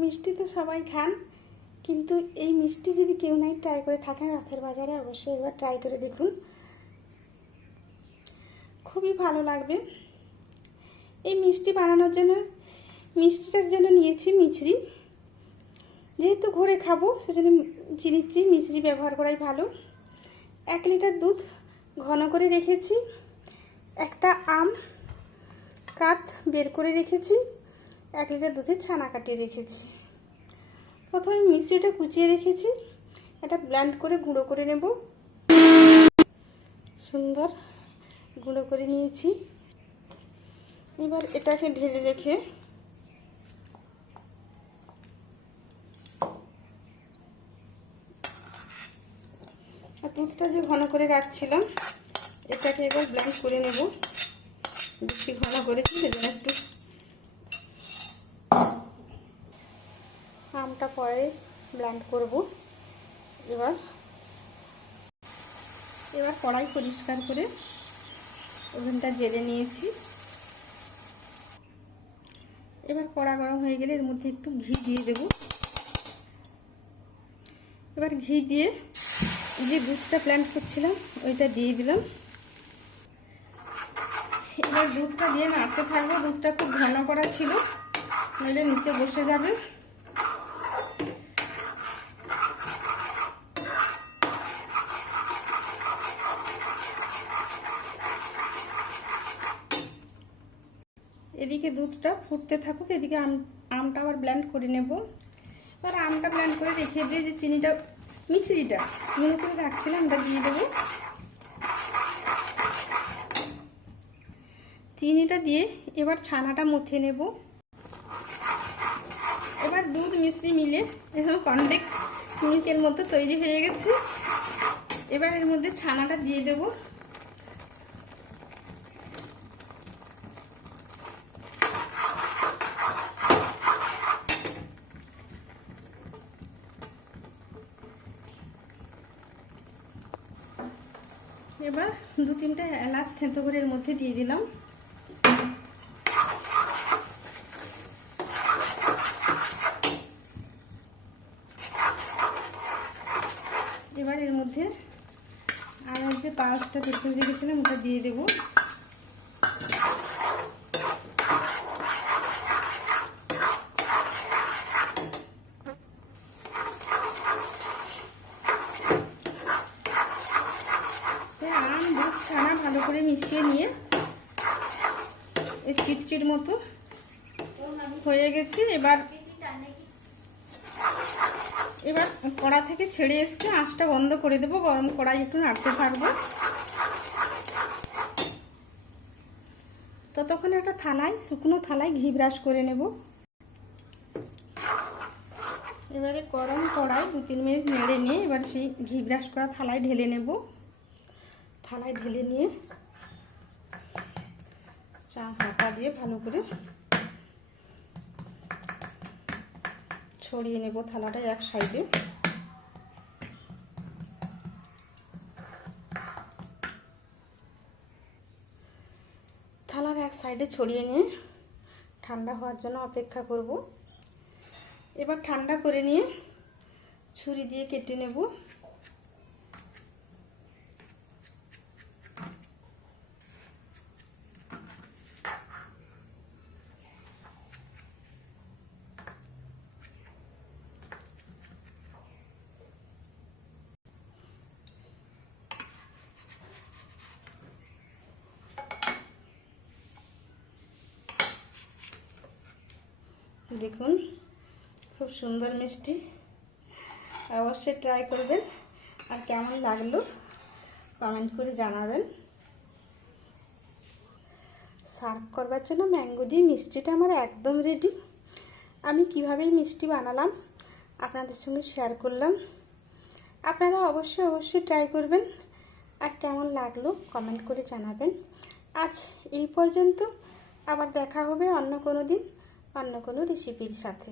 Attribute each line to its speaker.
Speaker 1: মিষ্টি তো সবাই খান, কিন্তু এই মিষ্টি যদি কেউ নাই ট্রাই করে থাকেন রথের বাজারে, অবশ্যই একবার ট্রাই করে দেখুন। খুবই ভালো লাগবে। এই মিষ্টি বানানোর জন্য, মিষ্টিটার জন্য নিয়েছি মিছরি। যেহেতু ঘরে খাব, সেজন্য চিনিচ্ছি মিছরি ব্যবহার করাই ভালো। এক লিটার দুধ ঘন করে রেখেছি, একটা আম কাত বের করে রেখেছি। এক লিটার দুধে ছানা কাটিয়ে রেখেছি। প্রথমে মিশ্রিটা কুচিয়ে রেখেছি। এটা ব্ল্যান্ড করে গুঁড়ো করে নেব। সুন্দর গুঁড়ো করে নিয়েছি। এবার এটাকে ঢেলে রেখে আর দুধটা যে ঘন করে রাখছিলাম, এটাকে এবার ব্ল্যান্ড করে নেব। বেশি ঘন করেছি সেজন্য একটু আমটা পরে ব্ল্যান্ড করব। এবার এবার কড়াই পরিষ্কার করে ওভেনটা জেলে নিয়েছি। এবার কড়া গরম হয়ে গেলে এর মধ্যে একটু ঘি দিয়ে দেব। এবার ঘি দিয়ে যে দুধটা প্ল্যান্ট করছিলাম, ওইটা দিয়ে দিলাম। এবার দুধটা দিয়ে নাড়তে থাকব। দুধটা খুব ঘন করা ছিল, নইলে নিচে বসে যাবে। এদিকে দুধটা ফুটতে থাকুক, এদিকে আম আমটা আবার ব্ল্যান্ড করে নেব। এবার আমটা ব্ল্যান্ড করে রেখে দিয়ে যে চিনিটা মিক্সিটা মনে করে রাখছিলাম, ওটা দিয়ে দেবো। চিনিটা দিয়ে এবার ছানাটা মুথে নেব। এবার দুধ মিশ্রি মিলে এখন কনডেক্স মিল্কের মতো তৈরি হয়ে গেছে। এবার এর মধ্যে ছানাটা দিয়ে দেবো। এবার দু তিনটে এলাচ থেঁতো করে এর মধ্যে দিয়ে দিলাম। এবার এর মধ্যে আর যে পাঁচটা তেঁতুল রেখেছিলাম ওটা দিয়ে দেবো আম দুধ ছানা ভালো করে মিশিয়ে নিয়ে এই চিটচিট মতো হয়ে গেছে। এবার এবার কড়া থেকে ছেড়ে এসছে, আঁচটা বন্ধ করে দেবো, গরম কড়াই একটু নাড়তে থাকব। ততক্ষণে একটা থালায়, শুকনো থালায় ঘি ব্রাশ করে নেব। এবারে গরম কড়াই দু তিন মিনিট নেড়ে নিয়ে এবার সেই ঘি ব্রাশ করা থালায় ঢেলে নেব। থালায় ঢেলে নিয়ে চা হাতা দিয়ে ভালো করে ছড়িয়ে নেব থালাটা এক সাইডে। থালার এক সাইডে ছড়িয়ে নিয়ে ঠান্ডা হওয়ার জন্য অপেক্ষা করব। এবার ঠান্ডা করে নিয়ে ছুরি দিয়ে কেটে নেব। দেখুন, খুব সুন্দর মিষ্টি। অবশ্যই ট্রাই করবেন। আর কেমন লাগল কমেন্ট করে জানাবেন। সার্ভ করবার জন্য ম্যাঙ্গো দিয়ে মিষ্টিটা আমার একদম রেডি আমি কীভাবে মিষ্টি বানালাম আপনাদের সঙ্গে শেয়ার করলাম। আপনারা অবশ্যই অবশ্যই ট্রাই করবেন। আর কেমন লাগল কমেন্ট করে জানাবেন। আজ এই পর্যন্ত। আবার দেখা হবে অন্য কোনো দিন। অন্য কোনো রেসিপির সাথে।